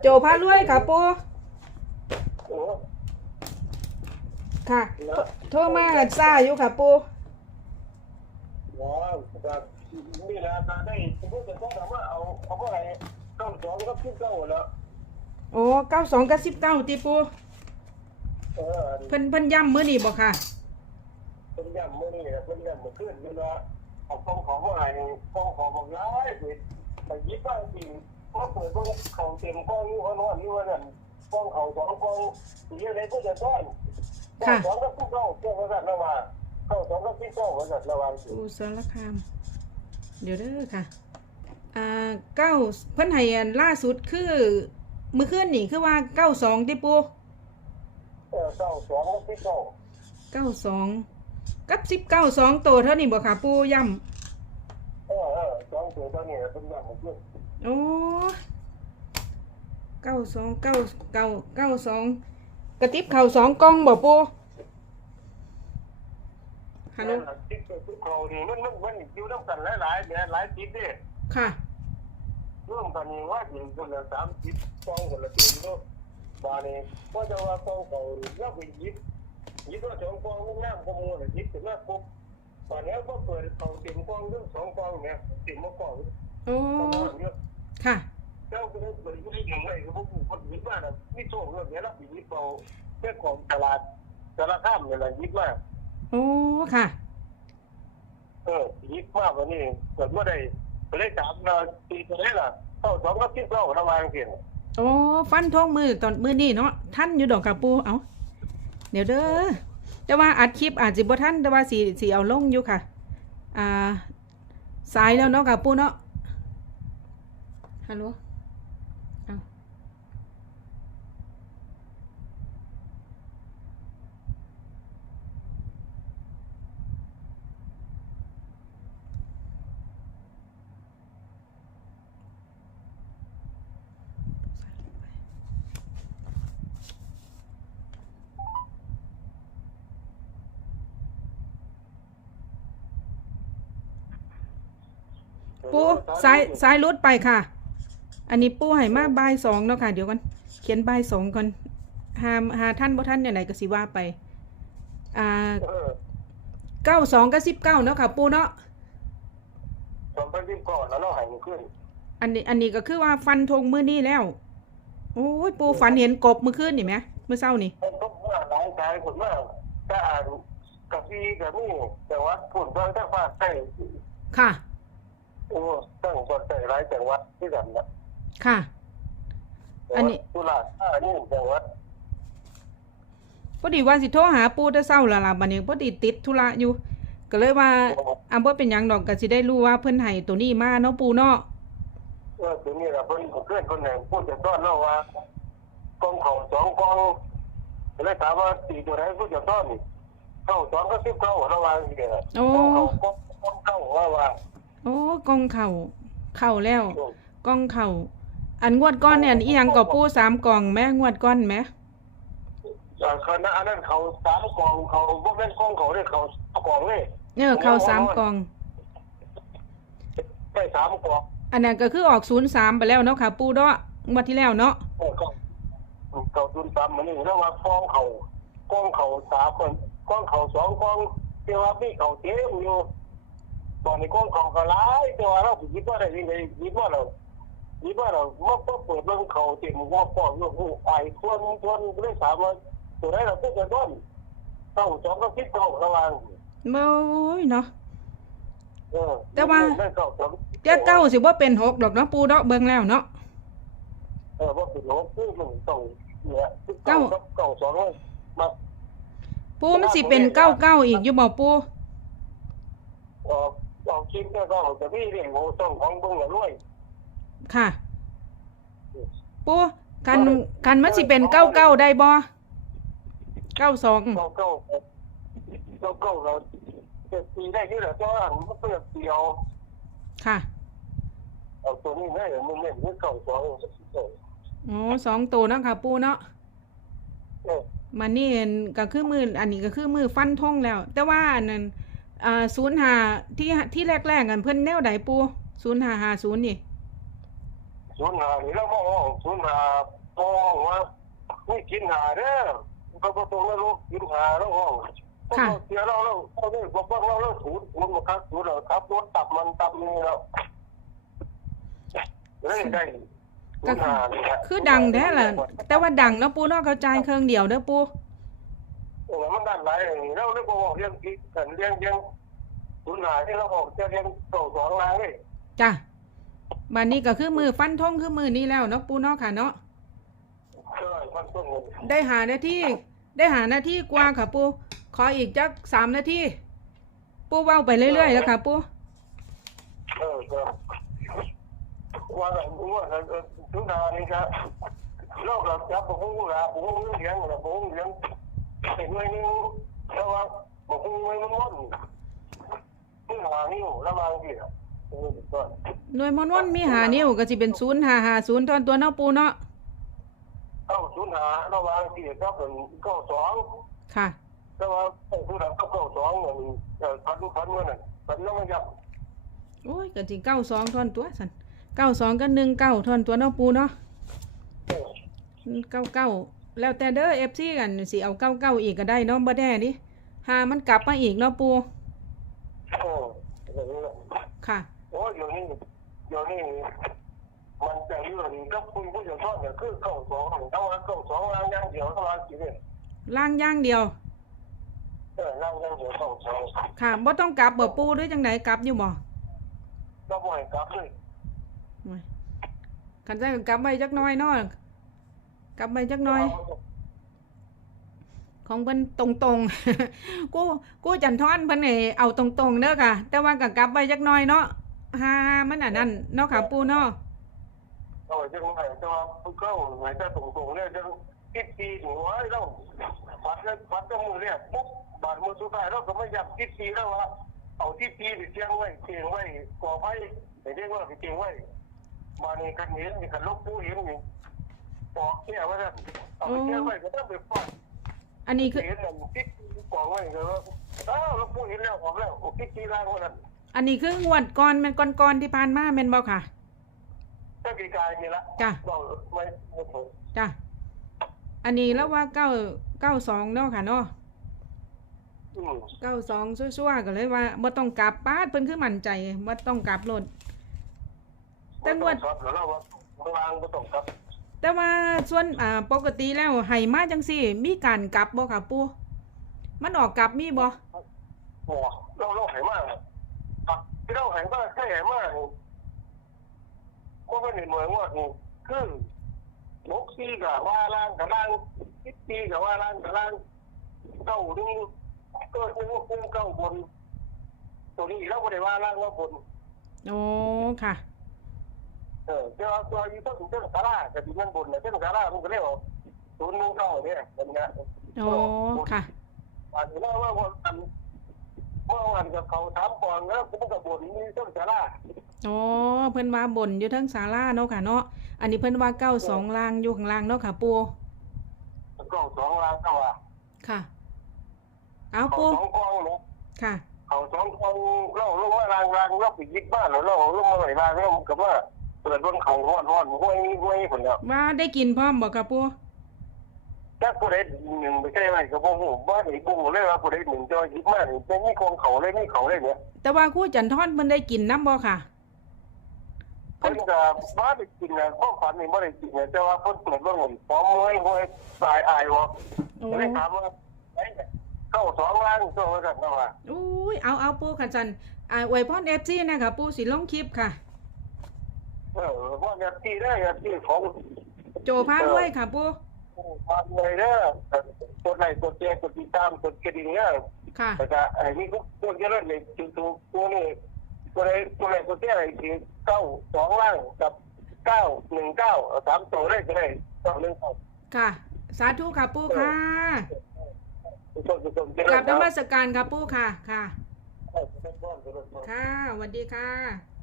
โจพารวยค่ะปูโอ้ค่ะเนาะโทรมาซ่าอยู่ค่ะปูว้าวแบบนี่แหละการได้ผมก็จะต้องถามว่าเอาเอาเท่าไหร่เก้าสองก็ขึ้นเก้าแล้วโอ้เก้าสองกับสิบเก้าตีปูเออเพิ่นเพิ่นย้ำมื้อนี้บ่ค่ะ เป็นย่ำมือนี่เป็นย่ำมือขึ้นเวลาเอากองของเท่าไหร่กองของบอกย้ายไป ไปยิบบ้างจริงเพราะเปิดกองเขาเต็มกองอยู่เขานอนอยู่ว่านั่นกองเขาสองกองทีอะไรก็จะต้อนกองสองก็ขึ้นเก้าเจ้าว่าสั่นระว่าเก้าสองก็ขึ้นเก้าว่าสั่นระว่าสิอูสารคาม เดี๋ยวเด้อค่ะ อ่าเก้าเพิ่นให้อันล่าสุดคือมื้อคืนนี่คือว่าเก้าสองติปูเออเก้าสองก็ขึ้นเก้าเก้าสองกับสิบเก้าสองตัวเท่านี้บ่ค่ะปูย้เออเออส องตัวตอนนี้เป็นย่ำมือขึ้นำโอ้เก้าสองเก้าเก้าเก้าสองกระติบเข่าสองกล่องบ่ปูฮัลโหลติดตัวเขานี่มันมันมันอยู่น้ำกันหลายๆเนี่ยหลายติดเนี่ยค่ะ ร่วมกันนี่ว่าอยู่คนละสามติดกองคนละติดเนาะบานี่ก็จะว่ากองเขาแล้วไปยิบยิบว่าสองกองน้ำกมูลยิบถึงว่าปุ๊บ บานี้ก็เปิดเขาเต็มกองเรื่องสองกองเนี่ยเต็มมากองโอ้ประมาณเนี้ยค่ะเจ้าก็ได้เปิดก็ได้ยังไงก็พวกคนยิบว่าน่ะนี่โชคเรื่องนี้แล้วไปยิบเอาเรื่องของตลาดตลาดข้ามเนี่ยแหละยิบมากโอ้ค่ะ เออยิบมากกว่านี้เกิดเมื่อใดไปได้ถามเราตีตัวนี้ล่ะเข้าสองก็คิดเข้าระวังเสียงโอ้ฟันทงมือตอนมือนี่เนาะท่านอยู่ดอกกับปูเอาเดี๋ยวเด้อ แต่ว่าอัดคลิปอาจสิบ่ท่านแต่ว่าสีสีเอาลงอยู่ค่ะอ่าสายแล้วเนาะกับปูเนาะฮัลโหล ปูสายสายรุดไปค่ะ อันนี้ปูให้มาบ่ายสองเนาะค่ะ เดี๋ยวกันเขียนบ่ายสองก่อนหาหาท่านบ่ท่านเนี่ยไหนก็สิว่าไป อ่าเออเก้าสองกับสิบเก้าเนาะค่ะ ปูเนาะสองพันสิบก่อนแล้วเราหายขึ้น อันนี้อันนี้ก็คือว่าฟันธงมือนี่แล้ว โอ้ยปูฝันเห็นกบมือขึ้นนี่ไหมเมื่อเช้านี่มันก็มาหลายสายผลมากถ้าอ่านกับพี่กับนี่แต่ว่าผลทางถ้าภาคใต้ค่ะ โอ้ตั้งบนใต้หลายจังหวัดที่กันนะค่ะ อันนี้ตุลาถ้านี่จังหวัดพอดีว่าสิโทรหาปูแต่เช้าและล่ะบัดนี้พอดีติดธุระอยู่ ก็เลยว่าอ่าบ่เป็นหยังดอกก็สิได้รู้ว่าเพิ่นให้ตัวนี้มาเนาะปูเนาะเออถึงนี่ละเพิ่นเพื่อนคนไหนพูดจะต้อนเล่าว่ากองเขาสองกองเลยถามว่าตีตัวไหนพูดจะต้อนเข้าสองก็สิบเข้าระวังเดียวโอ้กองเขากองเข้าว่าว่าโอ้กองเข่าเข้าแล้วกองเข่าอันงวดก้อนเนี่ยอันอีหยังก็ปูสามกล่องแม่งวดก้อนแม่คณะอันนั้นเขาสามกองเขาพวกนั้นกองเขาเนี่ยเขากองเลยเออเข้าสามกล่องได้สามกองอันนั้นก็คือออก03ไปแล้วเนาะค่ะ ปูเนาะงวดที่แล้วเนาะเออเขาเขาตุนตามมันนี่แล้วว่ากองเขากองเขาสามคนกองเขาสองกองเทว่ามีเขาเต็มอยู่ ตอนนี้กองเขาก็หลายแต่ว่าเราคิดว่าได้ยังไงคิดว่าเราคิดว่าเราเมื่อเปิดเรื่องเขาเต็มว่าปอดลูกไอ้ทวนทวนได้สามวันตัวได้เราพูดกันต้นเต้าสองก็คิดเต้าระวังโอ้ยเนาะเออแต่ว่าได้เก้าสองเจ้าเก้าสิบ่เป็นหกดอกเนาะปูเนาะเบิ่งแล้วเนาะเออว่าเป็นโรคที่มันต้องเนี่ยเก้าเก้าสองเลยมาปูมันสิเป็นเก้าเก้าอีกอยู่บ่ปูออ กออกชิ้นก็ต้องแต่พี่เรียกโง่ต้องของเบุ้งละด้วยค่ะ ปูกันกันมันสิเป็นเก้าเก้าได้บ่เก้าสองเก้าเก้าเก้าเก้าเราจะตีได้ที่เหลือก็มันเปลือกเดียวค่ะเอาตัวนี้ได้มันเล่นที่เก้าสองอ๋อสองตัวเนาะค่ะปูเนาะเออมันนี่เห็นก็คือมืออันนี้ก็คือมือฟันทงแล้ว แต่ว่าอันนั้น อ่าศูนย์หาที่ที่แรกๆกันเพิ่อนแนวใดปูศูนย์หาหาศูนย์นี่ศูนย์หานี่แล้วมองศูนย์หามองว่าไม่กินหาเด้อก็บ่ตรงแล้วลูกกินหาแล้วห้องก็เสียเราแล้วเขาได้บอกว่าเราแล้วศูนย์ศูนย์มาครับศูนย์แล้วครับรถตับมันตับนี่แล้วเลยได้ศูนย์หาคือดังแท้ล่ะแต่ว่าดังเนาะปูนาะเข้าใจเครื่องเดียวเด้อปู เออมันด้านไหนเราเลยบอกเรื่องอีกกันเรื่องเรื่องศูนย์หาที่เราบอกจะเรื่องโตสองลางเลยจ้ะบัดนี้ก็คือมือฟันธงคือมือนี้แล้วเนาะปูเนาะค่ะเนาะใช่มันต้องเงินได้หาหน้าที่ ได้หาหน้าที่กว่าค่ะปูขออีกจักสามนาทีปูเว้าไปเรื่อยๆแล้วค่ะปูเออก็ว่ากันว่ากันเออศูนย์หานี่ครับเราก็จับบุ้งละบุ้งเลี้ยงละบุ้งเลี้ยง ไอ้หน่วยนึงแต่ว่าบุ้งหน่วยมันม่อนศูนย์หานี่ระวังสิอะเออก็หน่วยมอนวนมีหานิ้วก็สิเป็นศูนย์หาหาศูนย์ตอนตัวเนาะปูเนาะเข้าศูนย์หาระวังสิก็เป็นก็สองค่ะแต่ว่าไอ้ผู้นั้นก็เข้าสองเหมือนเอ่อพันพันเมื่อนั้นพันแล้วมันยับโอ้ยก็สิเก้าสองทอนตัวสันเก้าสองก็หนึ่งเก้าทอนตัวเนาะปูเนาะเออเก้าเก้า แล้วแต่เด้อเอฟซีกันสิเอาเก้าเก้าอีกก็ได้เนาะบ่แด่ดิหามันกลับมาอีกเนาะปูเอออย่างนี้แหละค่ะโอ้ยเดี๋ยวนี้เดี๋ยวนี้มันจะเรื่องกับคุณผู้เชี่ยวชาญเนี่ยคือเก้าสองถ้าว่าเก้าสองล้างย่างเดียวถ้าว่ากี่เนี่ยล่างอย่างเดียวเออล้างย่างเดียวเก้าสองค่ะบ่ต้องกลับบ่ปูหรือจังไดกลับอยู่บ่ก็บ่อยกลับเลยโอ้ยคันใส่ก็กลับไปจักหน้อยเนาะ กลับไปจักหน้อย ของเพิ่นตรงๆ กูกูจันทอนเพิ่นให้เอาตรงๆเด้อค่ะ แต่ว่าก็กลับไปจักหน้อยเนาะหามันอันนั้นเนาะค่ะปูเนาะเอาไว้จังไงแต่ว่าเข้าหมายจะตรงๆเนี่ยจะคิดปีหนูไว้แล้วปัดแล้วปัดกับมือเนี่ยปุ๊บบาดมือสุดท้ายเราก็ไม่อยากคิดปีแล้วว่าเอาที่ปีไปเชียงไว้เชียงไว้ก่อไฟไปเรียกว่าไปเชียงไว้มาในกันเห็นนี่กันลบผู้เห็นนี่ ปอกเนี่ยว่าจะเอาไปเชียงไว้ก็ต้องไปฟาดอันนี้คือเห็นนั่นคิดกองไว้ก็ว่าอ้าวลบผู้เห็นแล้วออกแล้วโอ้คิดปีล่างว่านั้นอันนี้คืองวดก่อนแม่นก่อนๆที่ผ่านมาแม่นบ่ค่ะถ้าปีกายนี่ละจ้ะบอกไม่ไม่ถูกจ้ะอันนี้แล้วว่าเก้าเก้าสองเนาะค่ะเนาะอืมเก้าสองชั่วๆก็เลยว่าบ่ต้องกลับป้าดเพิ่นคือมั่นใจบ่ต้องกลับรถแต่งวดครับแล้วว่าบางก็ต้องครับ แต่ว่าส่วนอ่าปกติแล้วให้มาจังซี่ มีการกลับบ่ค่ะปูมันออกกลับมีบ่โอ้เราเราหายมากครับที่เราหายมากแค่หายมากก็ไม่เห็นหน่วยว่าคือนกซีกับว่าล่างกับล่างคิดซีกับว่าล่างกับล่างเก้าดึงก็ดึงคุ้มเก้าบน ตัวนี้เราไม่ได้ว่าล่างว่าบนโอ้ค่ะ เออเจ้าตัวอยู่ต้นต้นสาราแต่ที่มันบนเนี่ยต้นสารามันก็เรียกว่าศูนย์หนึ่งเก้าเนี่ยเป็นไงโอ้ค่ะวันนี้ว่าว่าวันเมื่อวันกับเขาถามก่อนแล้วผมก็บ่นมีต้นสาราโอ้เพิ่นว่าบ่นอยู่เทั้งศาลาเนาะค่ะเนาะอันนี้เพิ่นว่าเก้าสองลางอยู่ข้างล่างเนาะค่ะปู่ก็สองล้านเท่าอะค่ะเอาเขาปู่สองกองเนาะค่ะเขาสองกองเราลงมาลางลางเราไปยิบบ้านเราเราลงมาไหนบ้านเรากับว่า เปิดบนเขาร้อนร้อนห้วยห้วยคนเดียวว่าได้กินพร้อมบ่ค่ะปู่ถ้าผู้ใดหนึ่งไม่ใช่ไหมกับพวกผมบ้านไหนกูเลยว่าผู้ใดหนึ่งจะยิบมาไม่มีกองเขาเลยมีเขาเลยเนี่ยแต่ว่าครู่จันทอนเพิ่นได้กินน้ำบ่ค่ะ เพิ่นก็บ้านได้กินนะข้อฝันนี่ไม่ได้กินนะแต่ว่าเพิ่นเปิดบ้านผมพร้อมห้วยห้วยตายอายวะโอ้ก็เลยถามว่าไอ้เนี่ยเข้าสองล้านตัวกันนะว่าอุ้ยเอาเอาปู่ค่ะจันอ่าอวยพร FC นะคะปู่สิลงคลิปค่ะ เออว่าอยากที่ได้อยากที่ของโจพาด้วยค่ะปู่ความเลยเด้อกดไลค์กดแชร์กดติดตามกดกระดิ่งเนี่ยค่ะแต่ก็ไอ้นี่ทุกตัวเจริญเลยจุดตัวนี้ตัวไหนตัวไหนกดแชร์อะไรคือเก้าสองล่างกับเก้าหนึ่งเก้าสามตัวได้ก็ได้เก้าหนึ่งเก้าค่ะ สาธุค่ะปู่ค่ะทุกคนทุกคนเจริญกลับนมัสการค่ะปู่ค่ะค่ะครับค่ะสวัสดีค่ะ